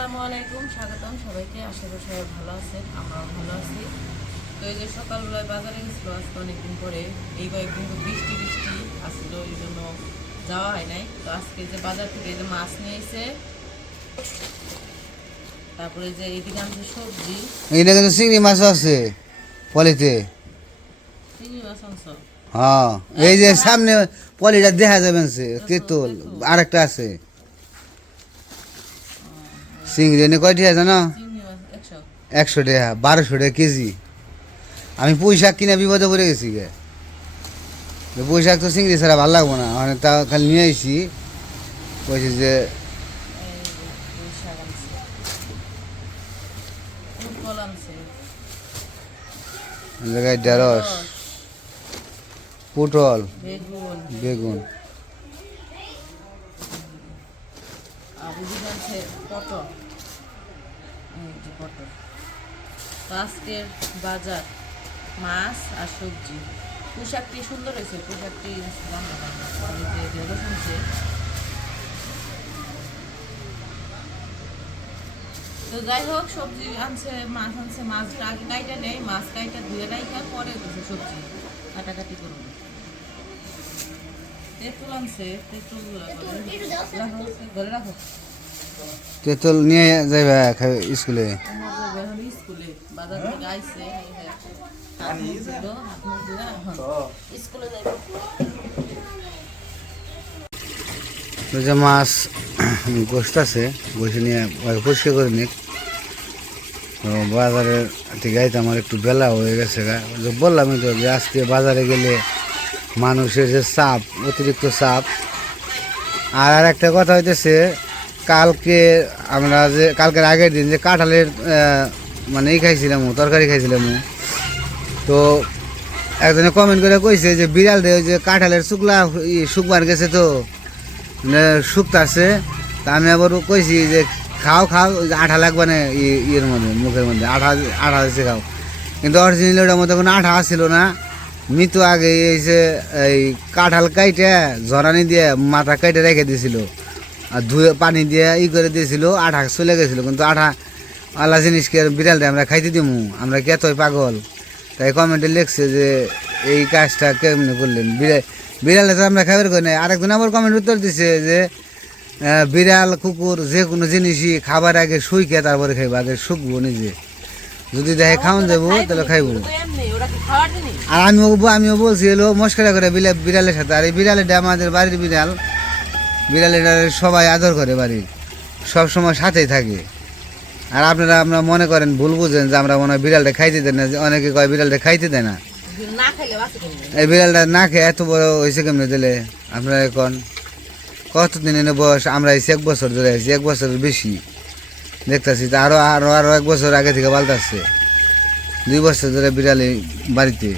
আসসালামু আলাইকুম, স্বাগতম সবাইকে। আশা করি সবাই ভালো আছেন, আমরাও ভালো আছি। তো এই যে সকালবেলায় বাজারে গেছিল আজকে অনেকদিন পরে। এই কয়েকদিন তো বৃষ্টি বৃষ্টি আসছিল, এই জন্য যাওয়া হয় নাই। তো আজকে যে বাজার থেকে এই যে মাছ নিয়ে এসে, তারপরে যে এইদিকে আনছে সবজি। এইটা কিন্তু চিংড়ি মাছ আছে পলিতে। চিংড়ি মাছ আনছ? হ্যাঁ, এই যে সামনে পলিটা দেখা যাবেন সে তেঁতুল, আরেকটা আছে চিংড়ি। এনে কয়টি আছে জানো? চিংড়ি মাছ 100। 100 টাকা, 1200 টাকা কেজি। আমি পুঁই শাক কিনে বিপদে পড়ে গেছি গে। পুঁই শাক তো চিংড়ি ছাড়া ভালো লাগবো না, মানে তা খালি নিয়ে আইসি। কইছি যে এই যে পুঁই শাক আনছে, ফুটবল আনছে, জায়গায় ঢেঁড়স, পটল, বেগুন, বেগুন। আর এদিকে আনছে পটল। এই যে পটল। তো আজকের বাজার মাছ আর সবজি। পোশাকটি সুন্দর হয়েছে, পোশাকটি রান্না বান্না যে ঢেঁড়স আনছে। তো যাই হোক, সবজি আনছে, মাছ আনছে। মাছটা আগে কাইটা নেই, মাছ কাইটা ধুয়ে রাইখা পরে কিছু সবজি কাটাকাটি করবো। তেঁতুল আনছে, তেঁতুল ঘরে রাখো। তেঁতুল নিয়ে যাইবা স্কুলে। তোমার যে বের হলো স্কুলে, বাজার থেকে আইছে, হাত মুখ ধুলো, হাত মুখ ধুয়ে এখন স্কুলে যাইবো। তো যে মাছ গোস্ত আছে, গোস্ত নিয়ে পরিষ্কার করে নিক। তো বাজারের থেকে আইতে আমার একটু বেলা হয়ে গেছে গা। যে বললামই তো যে আজকে বাজারে গেলে মানুষের যে চাপ, অতিরিক্ত চাপ। আর একটা কথা হইতেছে, কালকে আমরা যে কালকের আগের দিন যে কাঁঠালের মানে খাইছিলাম, তরকারি খাইছিলাম। তো একজনে কমেন্ট করে কইছে যে বিড়াল রে ওই যে কাঁঠালের শুকলা শুকবার গেছে, তো শুকতাছে। তা আমি আবার কইছি যে খাও খাও, আঠা লাগবে না ইয়ের মধ্যে, মুখের মধ্যে আঠা আঠা দিচ্ছে খাও। কিন্তু অরিজিনাল ওটার মধ্যে কোনো আঠা আসছিল না। মৃত্যু আগে এসে এই কাঁঠাল কাইটে ঝরানি দিয়ে মাথা কাইটে রেখে দিয়েছিল, আর ধুয়ে পানি দিয়ে করে দিয়েছিল, আঠা চলে গেছিলো। কিন্তু আঠা আল্লাহ জিনিসকে বিড়াল দিয়ে আমরা খাইতে দিমু, আমরা কে এতই পাগল। তাই কমেন্টে লিখছে যে এই কাজটা কেমনি করলেন, বিড়ালে তো আমরা খাবার করি না। আরেকজন আবার কমেন্ট উত্তর দিছে যে বিড়াল কুকুর যে কোনো জিনিসই খাবার আগে শুইকে তারপরে খাইবো, আগে শুকবো নিজে, যদি দেখে খাওয়ান যাবো তাহলে খাইবো। আর আমিও বলছি এলো মস্করা করে বিড়ালের সাথে। আর এই বিড়ালটা আমাদের বাড়ির বিড়াল, বিড়ালের সবাই আদর করে, বাড়ির সব সময় সাথেই থাকে। আর আপনারা মনে করেন, ভুল বুঝেন যে আমরা মনে হয় বিড়ালটা খাইতে দেয় না। অনেকে কয় বিড়ালটা খাইতে দেয় না। এই বিড়ালটা না খেয়ে এত বড় হয়েছে কেমনে দিলে? আপনারা এখন কতদিন এনে বয়স? আমরা এসে 1 বছর ধরে আছি, 1 বছরের বেশি দেখতেছি। তো আরো আরো আরো 1 বছর আগে থেকে পাল্টাচ্ছে। 2 বছর ধরে বিড়ালে বাড়িতে।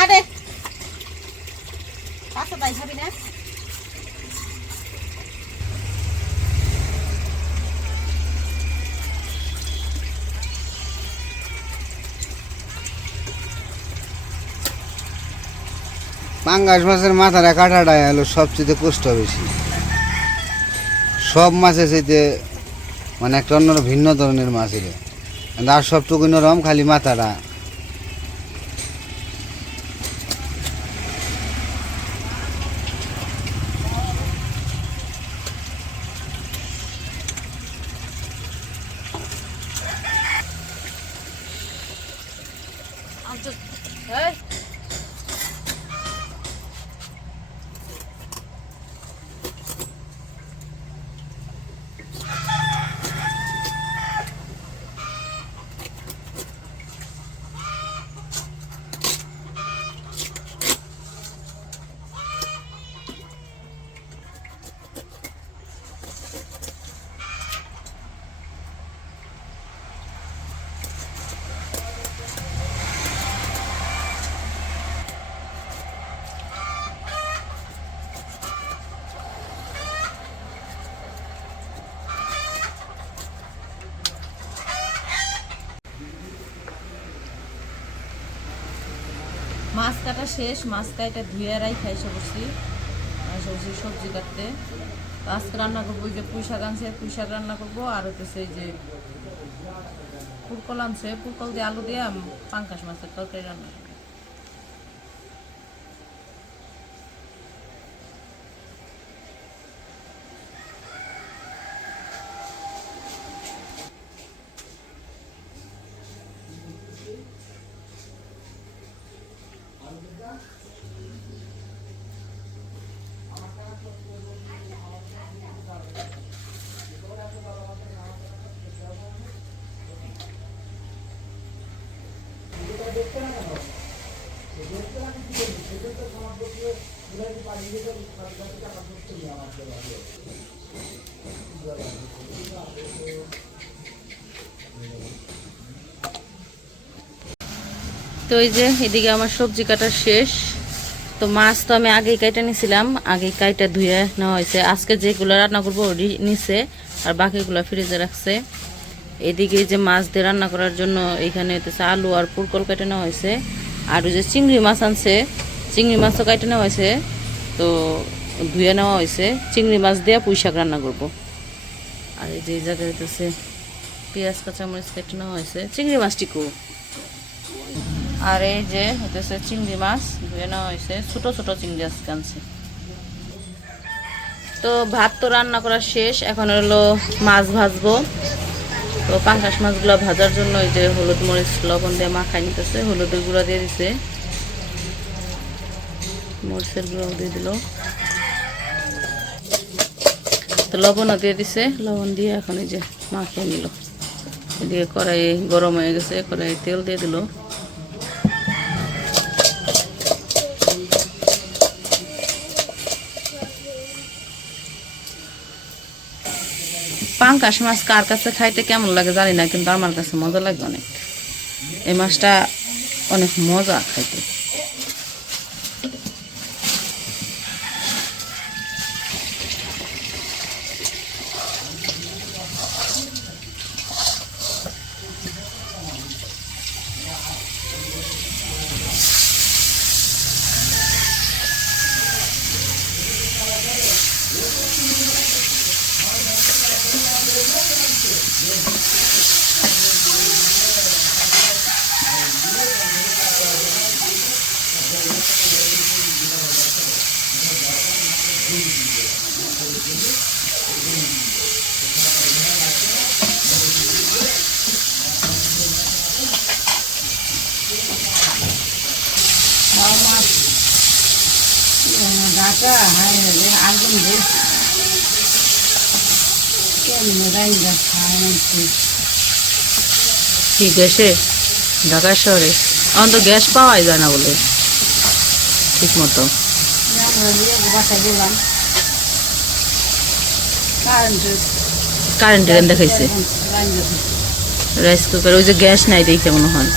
আরে পাঁচশো তাই খাবি না? পাঙ্গাস মাছের মাথাটা কাটাটা হলো সবচেয়ে কষ্ট বেশি। সব মাছের চাইতে মানে একটা অন্য ভিন্ন ধরনের মাছ এটা। আর সবটুকু নরম, খালি মাথাটা। মাছ কাটা শেষ, মাছ কাটা ধুয়ে রাখা এসে বসছি সবজি কাটতে। তো আজকে রান্না করবো, ওই যে পুঁই শাক আনছে, পুঁই শাক রান্না করবো। আর হচ্ছে এই যে পুরকল আনছে, পুরকল দিয়ে আলু দিয়ে পাঙ্কাশ মাছের তরকারি রান্না করবো। তো এই যে এদিকে আমার সবজি কাটা শেষ। তো মাছ তো আমি আগেই কাইটা নিছিলাম, আগেই কাইটা ধুয়ে নেওয়া হয়েছে। আজকে যেগুলো রান্না করবো নিচে, আর বাকিগুলো ফ্রিজে রাখছে। এদিকে যে মাছ দিয়ে রান্না করার জন্য এখানে হইতেছে আলু আর পুরকল কেটে নেওয়া হয়েছে। আর ওই যে চিংড়ি মাছ আনছে, চিংড়ি মাছও কেটে নেওয়া হয়েছে, তো ধুয়ে নেওয়া হয়েছে। চিংড়ি মাছ দিয়ে পুঁই শাক রান্না করবো। আর এই যে এই জায়গায় হইতেছে পেঁয়াজ কাঁচামরিচ কেটে নেওয়া হয়েছে, চিংড়ি মাছটিকু। আর এই যে হইতেছে চিংড়ি মাছ ধুয়ে নেওয়া হয়েছে, ছোট ছোট চিংড়ি আজকে আনছে। তো ভাত তো রান্না করা শেষ, এখন হলো মাছ ভাজবো। তো পাঙ্কাশ মাছগুলো ভাজার জন্য এই যে হলুদ মরিচ লবণ দিয়ে মাখাই নিতেছে। হলুদের গুঁড়া দিয়ে দিছে, মরিচের গুঁড়াও দিয়ে দিল, তো লবণও দিয়ে দিছে। লবণ দিয়ে এখন এই যে মাখিয়ে নিল। এদিকে কড়াই গরম হয়ে গেছে, কড়াই তেল দিয়ে দিল। পাঙ্কাশ মাছ কার কাছে খাইতে কেমন লাগে জানি না, কিন্তু আমার কাছে মজা লাগে অনেক। এই মাছটা অনেক মজা খাইতে। কি গ্যাসে? ঢাকা শহরে এখন তো গ্যাস পাওয়াই যায় না বলে ঠিক মতো। কারেন্টের দেখাইছে রাইস কুকার, ওই যে গ্যাস নাই দেখে মনে হয়।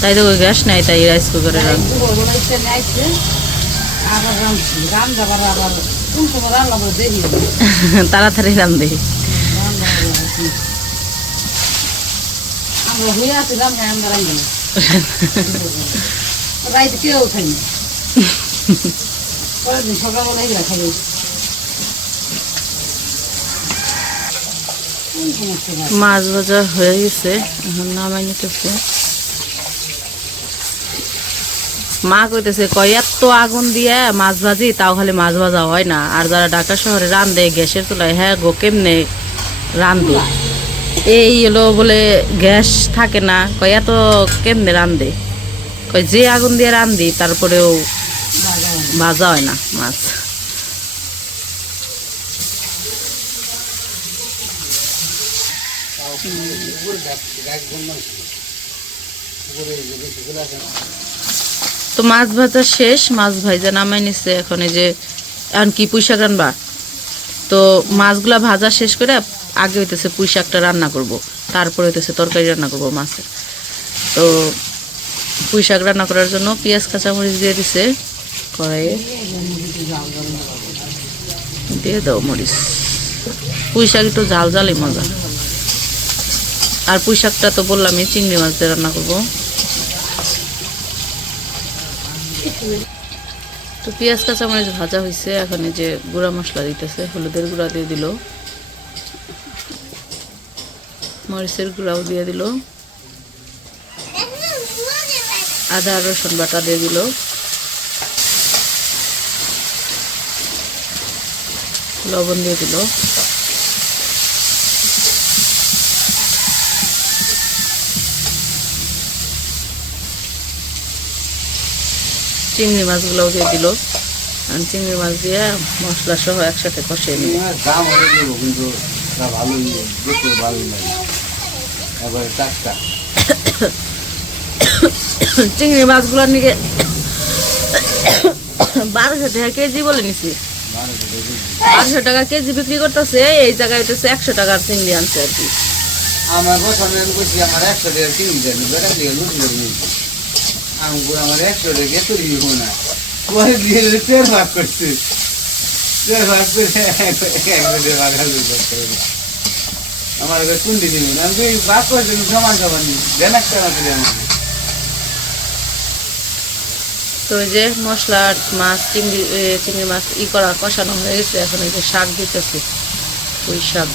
তাই তো ওই গ্যাস নাই, তাই রাইস কুকারে তাড়াতাড়ি রান্ধে। মাছ ভাজা হয়ে গেছে, এখন নামাই নিতেছে। মা কইতেছে কয় এত আগুন দিয়ে মাছ ভাজি, তাও খালি মাছ ভাজা হয় না। আর যারা ঢাকা শহরে রান্ধে গ্যাসের চুলায়, হ্যাঁ গো কেমনে রান্ধে? এই হলো বলে গ্যাস থাকে না, কয় এত কেমনে রান্ধে? কয় যে আগুন দিয়ে রান্ধি তারপরেও ভাজা হয় না মাছ। তো মাছ ভাজা শেষ, মাছ ভাজা নামাই নিচ্ছে। এখন এই যে এখন কি পুঁই শাক রান্না, তো মাছগুলা ভাজা শেষ করে আগে হইতেছে পুঁই শাকটা রান্না করব, তারপরে হইতেছে তরকারি রান্না করব মাছের। তো পুঁই শাক রান্না করার জন্য পেঁয়াজ কাঁচামরিচ দিয়ে দিছে কড়াইয়ে, দিয়ে দাও মরিচ। পুঁই শাক একটু ঝাল ঝালই মজা। আর পুঁই শাকটা তো বললামই চিংড়ি মাছ দিয়ে রান্না করবো। তো পেঁয়াজ কাঁচামরিচ ভাজা হয়েছে, এখন এই যে গুঁড়া মশলা দিতেছে, হলুদের গুঁড়া দিয়ে দিল, মরিচের গুঁড়াও দিয়ে দিল, আদা রসুন বাটা দিয়ে দিল, লবণ দিয়ে দিল, চিংড়ি মাছগুলোও দিয়ে দিল। আর চিংড়ি মাছ দিয়ে মশলা সহ একসাথে কষিয়ে নিল। দাম হলে দেবো, কিন্তু তা ভালোই দেখতে ভালোই লাগে, এবারে টাটকা। চিংড়ি মাছগুলোর নিকে 1200 টাকা কেজি বলে নিছি। 1200 টাকা কেজি বিক্রি করতেছে, এই জায়গায় হইতেছে 100 টাকার চিংড়ি আনছে আর কি। আমার বছর আমি বলছি আমার 100 টাকা কিনে দেন, বেটা দিয়ে লুট করে নিয়েছি। আমি আমার 100 টাকা তৈরি হবো না, পরে দিয়ে 4 ভাগ করছে, 4 ভাগ করে 100 টাকা ভাগ করতে হবে। আমার এবার কুন্ডি নেবেন, আমি ভাগ করছি সমান সমান দেন একটা না করে আমাকে। তো এই যে মশলা মাছ চিংড়ি মাছ করা কষানো হয়ে গেছে, এখন এই যে শাক দিতেছে, পুঁই শাক।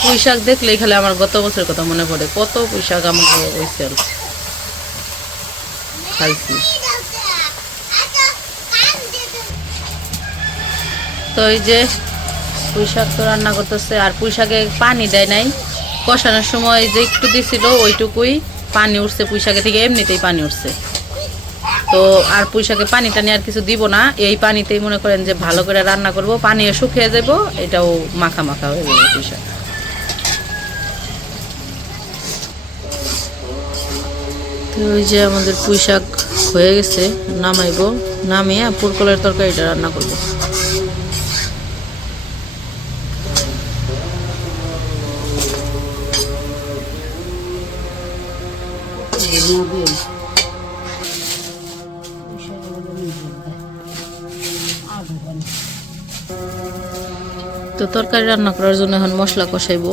পুঁই শাক দেখলেই খালি আমার গত বছরের কথা মনে পড়ে, কত পুঁই শাক আমাকে হয়েছে আর কি, খাইছি। তো এই যে পুঁই শাক তো রান্না করতেছে, আর পুঁই শাকে পানি দেয় নাই, কষানোর সময় যে একটু দিছিল ওইটুকুই পানি উঠছে পুঁই শাকে থেকে, এমনিতেই পানি উঠছে। তো আর পুঁই শাকে পানি টানি আর কিছু দিব না, এই পানিতেই মনে করেন যে ভালো করে রান্না করব, পানিও শুকিয়ে যাব, এটাও মাখা মাখা হয়ে যাবে পুঁই শাক। তো ওই যে আমাদের পুঁই শাক হয়ে গেছে, নামাইবো, নামিয়ে পুরকলের তরকারিটা রান্না করব। তো তরকারি রান্না করার জন্য এখন মশলা কষাইবো,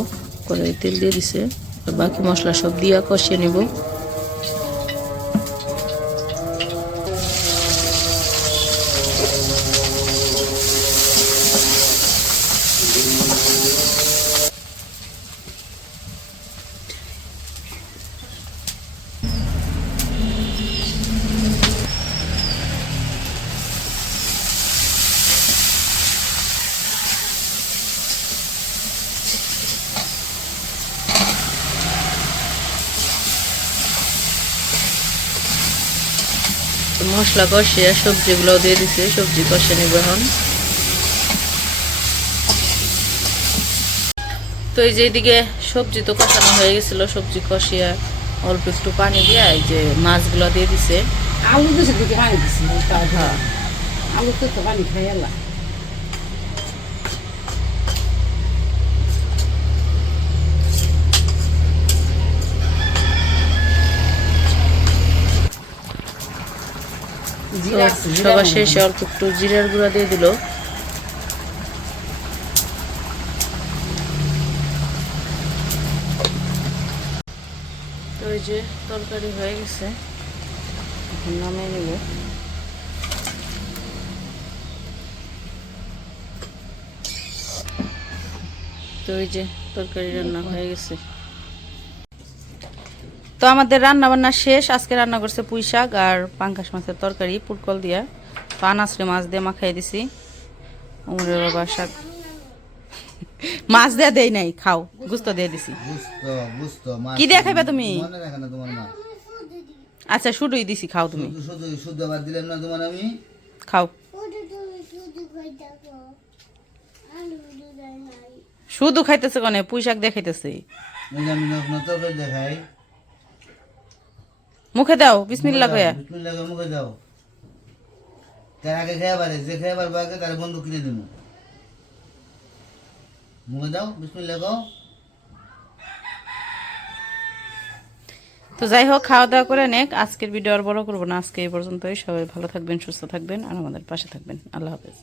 কড়াই তেল দিয়ে দিছে, বাকি মশলা সব দিয়া কষিয়ে নিব। মশলা কষিয়ে সবজিগুলো দিয়ে দিছে, সবজি কষিয়ে নিব এখন। তো এই যে এদিকে সবজি তো কষানো হয়ে গেছিল, সবজি কষিয়ে অল্প একটু পানি দিয়ে এই যে মাছগুলো দিয়ে দিছে। আলু দিছে দিকে পানি দিছি, হ্যাঁ, আলু তো পানি খাই এলা। সবার শেষে অল্প একটু জিরার গুঁড়া দিয়ে দিল। তো এই যে তরকারি হয়ে গেছে, এখন নামিয়ে নিব। তো এই যে তরকারি রান্না হয়ে গেছে। তো আমাদের রান্না বান্না শেষ। আজকে রান্না করছে পুঁই শাক আর পাঙ্কাশ মাছের তরকারি পুরকল দিয়া, তো আনাসরে মাছ দিয়ে মাখাই দিছি। উমরের বাবা শাক মাছ দেয়া দেই নাই, খাও, গুস্ত দিয়ে দিছি। কি দিয়ে খাইবে তুমি? আচ্ছা শুধুই দিছি, খাও তুমি, খাও। শুধু খাইতেছে কনে, পুঁই শাক দিয়ে খাইতেছে। মুখে দাও বিসমিল্লাহ কইয়া। মুখে দাও, তার আগে খেয়ে পারে, যে খেয়ে পারবো আগে তার বন্ধু কিনে দিব। মুখে দাও, বিসমিল্লাহ কও। তো যাই হোক, খাওয়া দাওয়া করে নেক। আজকের ভিডিও আর বড় করবো না, আজকে এই পর্যন্তই। সবাই ভালো থাকবেন, সুস্থ থাকবেন আর আমাদের পাশে থাকবেন। আল্লাহ হাফেজ।